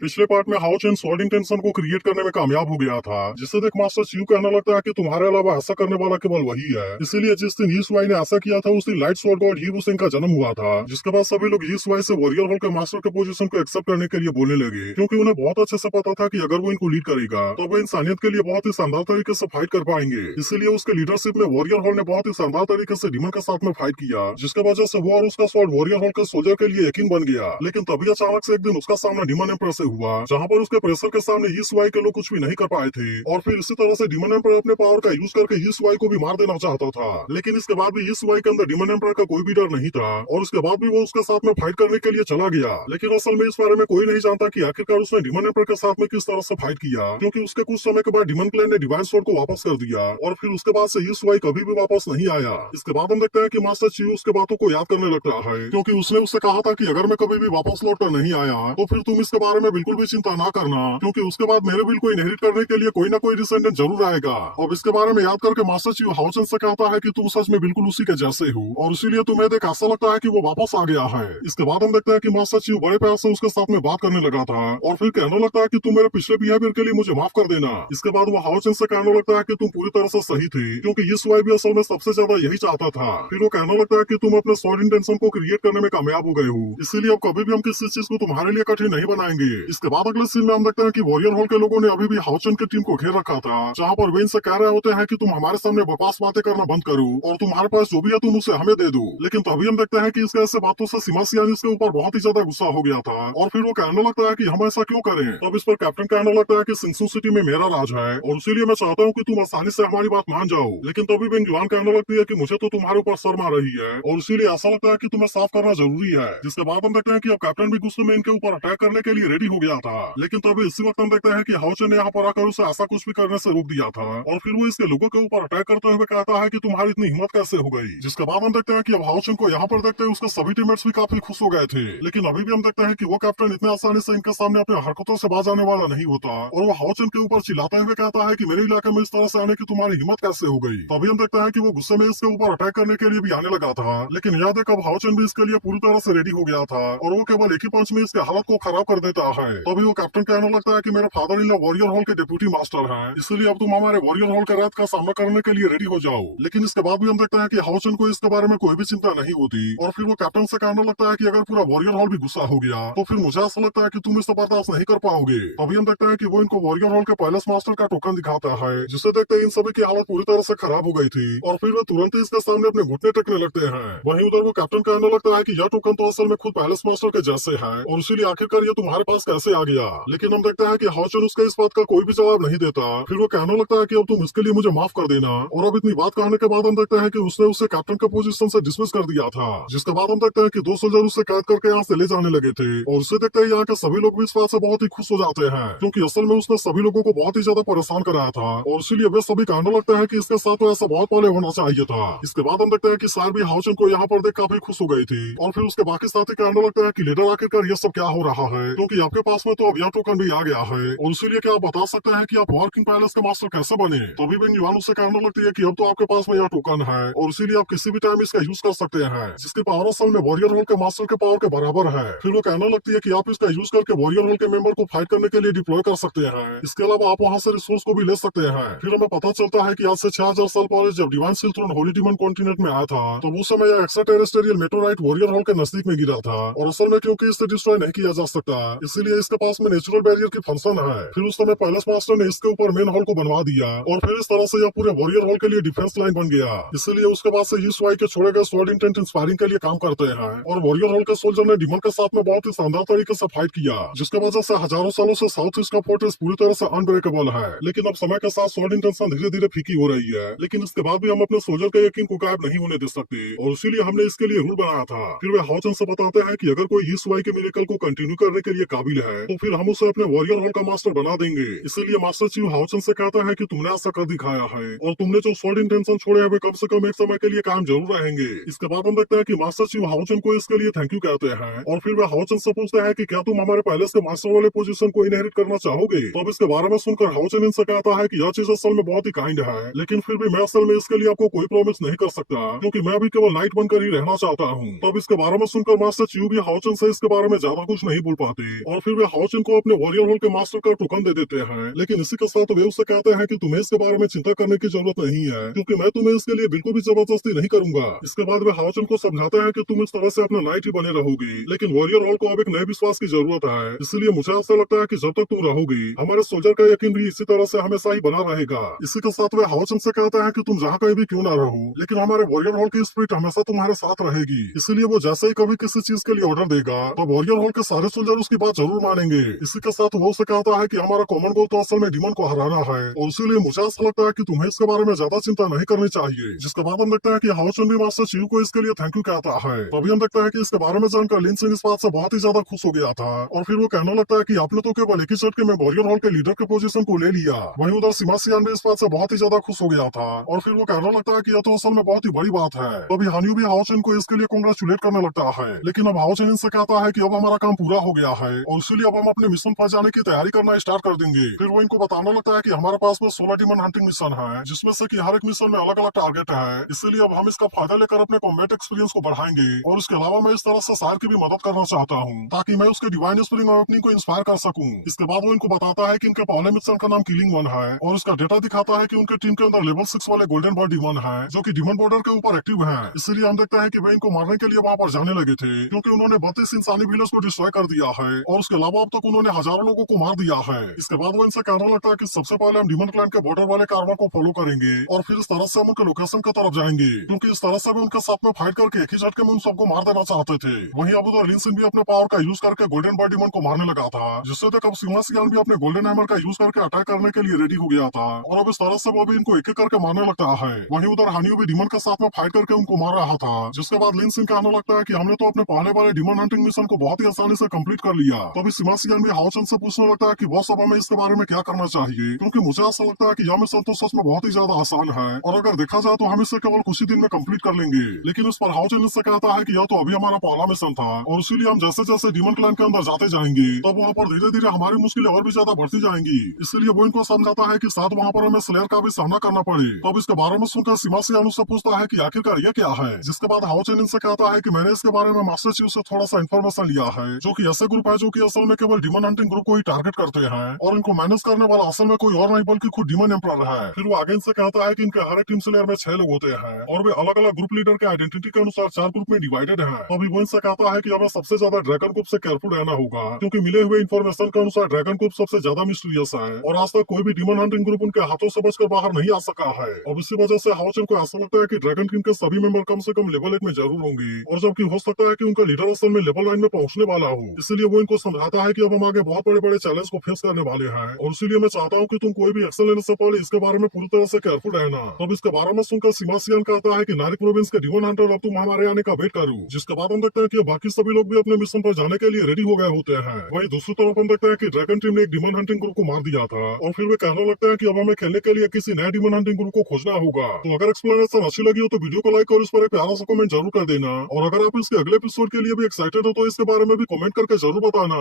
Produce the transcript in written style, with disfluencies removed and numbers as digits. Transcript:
पिछले पार्ट में हाओ चेन स्वॉर्ड इंटेंशन को क्रिएट करने में कामयाब हो गया था, जिससे देख मास्टर चियू कहने लगता है कि तुम्हारे अलावा ऐसा करने वाला केवल वही है। इसीलिए जिस दिन यी सुआई ने ऐसा किया था उस दिन लाइट स्वॉर्ड गॉड ही वुसेंग का जन्म हुआ था, जिसके बाद सभी लोग यी सुआई से वॉरियर हॉल के मास्टर के पोजीशन को एक्सेप्ट करने के लिए बोलने लगे, क्योंकि उन्हें बहुत अच्छे से पता था कि अगर वो इनको लीड करेगा तो वो इंसानियत के लिए बहुत ही शानदार तरीके से फाइट कर पाएंगे। इसीलिए उसके लीडरशिप में वॉरियर हॉल ने बहुत ही शानदार तरीके से डीमन के साथ में फाइट किया, जिसके वजह से वो और उसका स्वॉर्ड वॉरियर हॉल के सोल्जर के लिए यकीन बन गया। लेकिन तभी अचानक से एक दिन उसका सामना डीमन एम्पर से हुआ, जहाँ पर उसके प्रेशर के सामने यी सुआई के लोग कुछ भी नहीं कर पाए थे, और फिर इसी तरह से डीमन एम्पर अपने पावर का यूज करके यी सुआई को भी मार देना चाहता था। लेकिन इसके बाद भी यी सुआई के अंदर डीमन एम्पर का कोई भी डर नहीं था, और उसके बाद भी वो उसके साथ में फाइट करने के लिए चला गया। लेकिन असल में इस बारे में कोई नहीं जानता कि आखिरकार उसने डीमन एम्पर के साथ में किस तरह से फाइट किया, क्योंकि उसके कुछ समय के बाद डीमन क्लैन ने डिवाइन स्वॉर्ड को वापस कर दिया, और फिर उसके बाद से यी सुआई कभी भी वापस नहीं आया। इसके बाद हम देखते हैं कि मास्टर चियू उसके बातों को याद करने लगता है, क्योंकि उसने उससे कहा था कि अगर मैं कभी भी वापस लौट कर नहीं आया तो फिर तुम इसके बारे में बिल्कुल भी चिंता ना करना, क्योंकि उसके बाद मेरे बिल को इनहेरिट करने के लिए कोई ना कोई डिसेंडेंट जरूर आएगा। अब इसके बारे में याद करके मास्टर चियू हाओ चेन से कहता है कि तुम सच में बिल्कुल उसी के जैसे हो, और इसीलिए तुम्हें देख ऐसा लगता है कि वो वापस आ गया है। इसके बाद हम देखते हैं कि मास्टर चियू बड़े प्यार से उसके साथ में बात करने लगा था, और फिर कहने लगता है कि तुम मेरे पिछले बिहेवियर के लिए मुझे माफ कर देना। इसके बाद वो हाओ चेन से कहने लगता है कि तुम पूरी तरह से सही थे, क्योंकि ये सुआई भी असल में सबसे ज्यादा यही चाहता था। फिर वो कहने लगता है कि तुम अपने स्वॉर्ड इंटेंशन को क्रिएट करने में कामयाब हो गए हो, इसीलिए अब कभी भी हम किसी चीज को तुम्हारे लिए कठिन नहीं बनाएंगे। इसके बाद अगले सीन में हम देखते हैं कि वॉरियर हॉल के लोगों ने अभी भी हाओ चेन की टीम को घेर रखा था, जहाँ पर वेन से कह रहे होते हैं कि तुम हमारे सामने बकवास बातें करना बंद करो, और तुम्हारे पास जो भी है तुम उसे हमें दे दो। लेकिन तभी हम देखते हैं कि इसके ऐसे बातों से सीमा सियान इसके ऊपर बहुत ही ज्यादा गुस्सा हो गया था, और फिर वो कहने लगता है कि हम ऐसा क्यों करें। तब इस पर कैप्टन कहने लगता है कि सिंगसू सिटी में मेरा राज है, और इसीलिए मैं चाहता हूँ कि तुम आसानी से हमारी बात मान जाओ। लेकिन तभी बेंग जुआन कहने लगती है कि मुझे तो तुम्हारे ऊपर शर्म आ रही है, और इसीलिए ऐसा लगता है कि तुम्हें साफ करना जरूरी है। जिसके बाद हम देखते हैं कि अब कैप्टन भी गुस्से में इनके ऊपर अटैक करने के लिए रेडी हो गया था। लेकिन तभी इसी वक्त हम देखते हैं कि हाओ चेन ने यहाँ पर आकर उसे ऐसा कुछ भी करने से रोक दिया था, और फिर वो इसके लोगों के ऊपर अटैक करते हुए कहता है कि तुम्हारी इतनी हिम्मत कैसे हो गई। जिसके बाद हम देखते हैं कि अब हाओ चेन को यहाँ पर देखते हैं उसके सभी टीममेट्स भी काफी खुश हो गए थे। लेकिन अभी भी हम देखते हैं कि वो कैप्टन इतने आसानी से इनके सामने अपने हरकतों से बाज आने वाला नहीं होता, और वो हाओ चेन के ऊपर चिल्लाते हुए कहता है कि मेरे इलाके में इस तरह से आने की तुम्हारी हिम्मत कैसे हो गई। तभी हम देखते हैं कि वो गुस्से में इसके ऊपर अटैक करने के लिए भी आने लगा था। लेकिन याद है कब हाओ चेन भी इसके लिए पूरी तरह से रेडी हो गया था, और वो केवल एक ही पंच में इसके हालत को खराब कर देता है। तभी वो कैप्टन कहने लगता है कि मेरे father in law warrior hall के डिप्यूटी मास्टर हैं, इसलिए अब तुम हमारे वॉरियर हॉल के रात का सामना करने के लिए रेडी हो जाओ। लेकिन इसके बाद भी हम देखते हैं कि हाओ चेन को इसके बारे में कोई भी चिंता नहीं होती, और फिर वो कैप्टन से कहने लगता है कि अगर पूरा वॉरियर हॉल भी गुस्सा हो गया तो फिर मुझे ऐसा लगता है कि तुम इसे बर्दाश्त नहीं कर पाओगे। तभी हम देखते हैं कि वो इनको वॉरियर हॉल के पैलेस मास्टर का टोकन दिखाता है, जिसे देखते इन सभी की हालत पूरी तरह से खराब हो गई थी, और फिर वे तुरंत ही इसके सामने अपने घुटने टेकने लगते हैं। वहीं उधर वो कैप्टन कहने लगता है कि यह टोकन तो असल में खुद पैलेस मास्टर के जैसे है, और इसीलिए आखिरकार ये तुम्हारे पास कैसे आ गया। लेकिन हम देखते हैं कि हाओ चेन उसके इस बात का कोई भी जवाब नहीं देता। फिर वो कहने लगता है कि अब तुम इसके लिए मुझे माफ कर देना, और अब इतनी बात कहने के बाद हम देखते हैं कि उसने उसे कैप्टन के पोजीशन से डिसमिस कर दिया था। जिसके बाद हम देखते हैं कि दो सोल्जर उसे कैद करके यहाँ से ले जाने लगे थे, और उसे देखते ही यहाँ के सभी लोग भी इस बात से बहुत ही खुश हो जाते हैं, क्योंकि असल में उसने सभी लोगों को बहुत ही ज्यादा परेशान कराया था, और इसीलिए वे सभी कहने लगते हैं कि इसके साथ तो ऐसा बहुत पहले होना चाहिए था। इसके बाद हम देखते हैं कि सार भी हाओ चेन को यहाँ पर देख काफी खुश हो गई थी, और फिर उसके बाकी साथी कहने लगते हैं कि लीडर आखिरकार ये सब क्या हो रहा है, क्योंकि आपके पास में तो अब यह टोकन भी आ गया है, और इसीलिए क्या आप बता सकते हैं कि आप वर्किंग पैलेस के मास्टर कैसे बने। तभी बेंग जुआन उससे कहने लगती है कि अब तो आपके पास में यह टोकन है, और इसीलिए आप किसी भी टाइम इसका यूज कर सकते हैं, जिसकी पावर असल में वॉरियर हॉल के मास्टर के पावर के बराबर है। फिर वो कहने लगती है कि आप इसका यूज करके वॉरियर हॉल के मेंबर को फाइट करने के लिए डिप्लॉय कर सकते हैं। इसके अलावा आप वहाँ से रिसोर्स को भी ले सकते हैं। फिर हमें पता चलता है कि आज से 6000 साल पहले जब divine silk throne holy demon continent में आया था, तो उस समय यह extraterrestrial meteorite warrior hall के नजदीक में गिरा था, और असल में क्योंकि इसे डिस्ट्रॉय नहीं किया जा सकता, इसीलिए इसके पास में नेचुरल बैरियर की फंक्शन है। फिर उस समय पैलेस मास्टर ने इसके ऊपर मेन हॉल को बनवा दिया, और फिर इस तरह से यह पूरे वॉरियर हॉल के लिए डिफेंस लाइन बन गया। इसीलिए उसके बाद से यी सुआई के छोड़े गए स्वॉर्ड इंटेंट इंस्पायरिंग के लिए काम करते हैं, और वॉरियर हॉल के सोल्जर ने डीमन के साथ में बहुत ही शानदार तरीके से फाइट किया, जिसके वजह से हजारों सालों से साउथ ईस्ट का फोर्ट्रेस पूरी तरह से अनब्रेकेबल है। लेकिन अब समय के साथ स्वॉर्ड इंटेंशन धीरे धीरे फीकी हो रही है, लेकिन इसके बाद भी हम अपने सोल्जर के यकीन को गायब नहीं होने दे सकते, और इसीलिए हमने इसके लिए रूल बनाया था। फिर वे हाओ चेन से बताते हैं कि अगर कोई यी सुआई के मिरेकल को कंटिन्यू करने के लिए काबिल है तो फिर हम उसे अपने वॉरियर हॉल का मास्टर बना देंगे। इसीलिए मास्टर चियू हाओ चेन से कहता है कि तुमने ऐसा कर दिखाया है, और तुमने जो स्वॉर्ड इंटेंशन छोड़े हैं वे कम से कम एक समय के लिए कायम जरूर रहेंगे। इसके बाद हम देखते हैं कि मास्टर चियू हाओ चेन को इसके लिए थैंक यू कहते हैं, और फिर वे हाओ चेन से पूछते हैं कि क्या तुम हमारे पैलेस के मास्टर वाले पोजीशन को इनहेरिट करना चाहोगे। तो अब इसके बारे में सुनकर हाओ चेन इनसे कहता है कि यह चीज असल में बहुत ही काइंड है, लेकिन फिर भी मैं असल में इसके लिए आपको कोई प्रॉमिस नहीं कर सकता, क्योंकि मैं भी केवल नाइट बनकर ही रहना चाहता हूँ। तब इसके बारे में सुनकर मास्टर चियू भी हाओ चेन से इसके बारे में ज्यादा कुछ नहीं बोल पाते, और फिर वे हाओचन को अपने वॉरियर होल के मास्टर का टोकन दे देते हैं। लेकिन इसी के साथ वे उससे कहते हैं कि तुम्हें इसके बारे में चिंता करने की जरूरत नहीं है, क्योंकि मैं तुम्हें इसके लिए बिल्कुल भी जबरदस्ती नहीं करूंगा। इसके बाद वे हाओचन को समझाते हैं कि तुम इस तरह से अपना नाइट ही बने रहोगी, लेकिन वॉरियर होल को अब एक नए विश्वास की जरूरत है। इसलिए मुझे ऐसा लगता है कि जब तक तुम रहोगी, हमारे सोल्जर का यकीन भी इसी तरह से हमेशा ही बना रहेगा। इसी के साथ वे हाओचन से कहते हैं कि तुम जहाँ कहीं भी क्यों ना रहो, लेकिन हमारे वॉरियर होल की स्पिरिट हमेशा तुम्हारे साथ रहेगी। इसलिए वो जैसे ही कभी किसी चीज के लिए ऑर्डर देगा, तो वॉरियर होल के सारे सोल्जर उसकी बात जरूर मानेंगे। इसी के साथ वो उसे कहता है कि हमारा कॉमन गोल तो असल में डीमन को हराना है, और इसीलिए मुझे ऐसा लगता है कि तुम्हें इसके बारे में ज्यादा चिंता नहीं करनी चाहिए। जिसके बाद हम देखते हैं कि हाओचन भी मास्टर चियू को इसके लिए थैंक यू कहता है। तभी हम देखते हैं कि इसके बारे में जानकर लिन सिंह इस बात से बहुत ही ज्यादा खुश हो गया था, और फिर वो कहने लगता है कि आपने तो केवल एक ही झटके में वॉरियर होल के लीडर के पोजीशन को ले लिया। वहीं उधर सिमासियान भी इस बात से बहुत ही ज्यादा खुश हो गया था, और फिर वो कहने लगता है कि यह तो असल में बहुत ही बड़ी बात है। तभी हानियू भी हाओचन को इसके लिए कांग्रेचुलेट करने लगता है, लेकिन अब हाओचन इनसे कहता है कि अब हमारा काम पूरा हो गया है, और इसीलिए अब हम अपने मिशन पर जाने की तैयारी करना स्टार्ट कर देंगे। फिर वो इनको बताने लगता है कि हमारे पास में 16 डीमन हंटिंग मिशन है, जिसमें से कि हर एक मिशन में अलग अलग टारगेट है। इसीलिए अब हम इसका फायदा लेकर अपने कॉम्बैट एक्सपीरियंस को बढ़ाएंगे, और इसके अलावा मैं इस तरह से सायर की भी मदद करना चाहता हूँ, ताकि मैं उसके डिवाइन स्प्रिंग अवेकनिंग को इंस्पायर कर सकूं। इसके बाद वो इनको बताता है कि इनके पहले मिशन का नाम किलिंग वन है, और इसका डेटा दिखाता है कि उनके टीम के अंदर लेवल 6 वाले गोल्डन बर्ड डीमन है, जो कि डीमन बॉर्डर के ऊपर एक्टिव है। इसीलिए हम देखते हैं कि वे इनको मारने के लिए वहाँ पर जाने लगे थे, क्योंकि उन्होंने 32 इंसानी विलेज को डिस्ट्रॉय कर दिया है, और उसके अलावा अब तक उन्होंने हजारों लोगों को मार दिया है। इसके बाद वो इनसे कहने लगता है कि सबसे पहले हम डीमन क्लैन के बॉर्डर वाले कारवां को फॉलो करेंगे, और फिर इस तरह से हम उनके लोकेशन की तरफ जाएंगे, क्योंकि इस तरह से भी उनके साथ में फाइट करके एक ही झटके में उन सबको मार देना चाहते थे। वहीं अब उधर लिन सिंह भी अपने पावर का यूज करके गोल्डन बर्ड डीमन को मारने लगा था, जिससे तक अब सिमासियान भी अपने गोल्डन हैमर का यूज करके अटैक करने के लिए रेडी हो गया था, और अब इस तरह से वो भी इनको एक एक करके मारने लगता है। वहीं उधर हानियू भी डीमन के साथ में फाइट करके उनको मार रहा था, जिसके बाद लिन सिंह कहने लगता है कि हमने तो अपने पहले वाले डीमन हंटिंग मिशन को बहुत ही आसानी से कंप्लीट कर लिया। तभी सिमासियान भी हाओचन से पूछने लगता है कि बॉस अब हमें इसके बारे में क्या करना चाहिए, क्योंकि मुझे ऐसा लगता है कि यह मिशन तो सच में बहुत ही ज्यादा आसान है, और अगर देखा जाए तो हम इसे केवल कुछ ही दिन में कंप्लीट कर लेंगे। लेकिन इस पर हाओचन इससे कहता है कि यह तो अभी हमारा पहला मिशन था, और इसीलिए हम जैसे जैसे डीमन क्लैन के अंदर जाते जाएंगे, तब वहाँ पर धीरे धीरे हमारी मुश्किलें और भी ज्यादा बढ़ती जाएंगी। इसलिए वो इनको समझाता है कि शायद वहाँ पर हमें स्लेयर का भी सामना करना पड़े। तब इसके बारे में सुनकर सिमासियान उससे पूछता है कि आखिरकार ये क्या है, जिसके बाद हाओचन इनसे कहता है कि मैंने इसके बारे में मास्टर चीफ से थोड़ा सा इन्फॉर्मेशन लिया है, जो कि ऐसे ग्रुप है जो कि असल में केवल डीमन हंटिंग ग्रुप को ही टारगेट करते हैं, और इनको मैनेज करने वाला असल में कोई और नहीं बल्कि खुद डीमन एम्परर है। फिर वो आगे इनसे कहता है कि इनके हर एक टीम स्लेयर में 6 लोग होते हैं, और वे अलग अलग ग्रुप लीडर के आइडेंटिटी के अनुसार 4 ग्रुप में डिवाइडेड है। अभी वो इनसे कहता है कि हमें सबसे ज्यादा ड्रैगन ग्रुप से केयरफुल रहना होगा, क्योंकि मिले हुए इन्फॉर्मेशन के अनुसार ड्रैगन ग्रुप सबसे ज्यादा मिस्टीरियस है, और आज तक कोई भी डीमन हंटिंग ग्रुप उनके हाथों से बचकर बाहर नहीं आ सका है। अब इसी वजह से हाओचन को ऐसा लगता है कि ड्रैगन टीम के सभी मेंबर कम से कम लेवल 1 में जरूर होंगे, और जबकि हो सकता है कि उनका लीडर असल में लेवल 9 में पहुंचने वाला हो। इसीलिए वो इनको समझाता है कि अब हम आगे बहुत बड़े बड़े चैलेंज को फेस करने वाले हैं, और इसीलिए मैं चाहता हूँ कि तुम कोई भी एक्शन लेने से पहले इसके बारे में पूरी तरह से केयरफुल रहना। तब इसके बारे में सुनकर सिमासियान कहता है कि नारिक प्रोविंस के डीमन हंटर अब तुम हमारे आने का वेट करो। जिसके बाद हम देखते हैं कि बाकी सभी लोग भी अपने मिशन पर जाने के लिए रेडी हो गए होते हैं। वहीं दूसरी तरफ हम देखते हैं कि ड्रैगन टीम ने एक डीमन हंटिंग ग्रुप को मार दिया था, और फिर वे कहने लगते हैं कि अब हमें खेलने के लिए किसी नए डीमन हंटिंग ग्रुप को खोजना होगा। तो अगर एक्सप्लेनेशन अच्छी लगी हो तो वीडियो को लाइक और इस पर एक प्यारा सा कमेंट जरूर कर देना, और अगर आप इसके अगले एपिसोड के लिए भी एक्साइटेड हो तो इसके बारे में भी कमेंट करके जरूर बताना।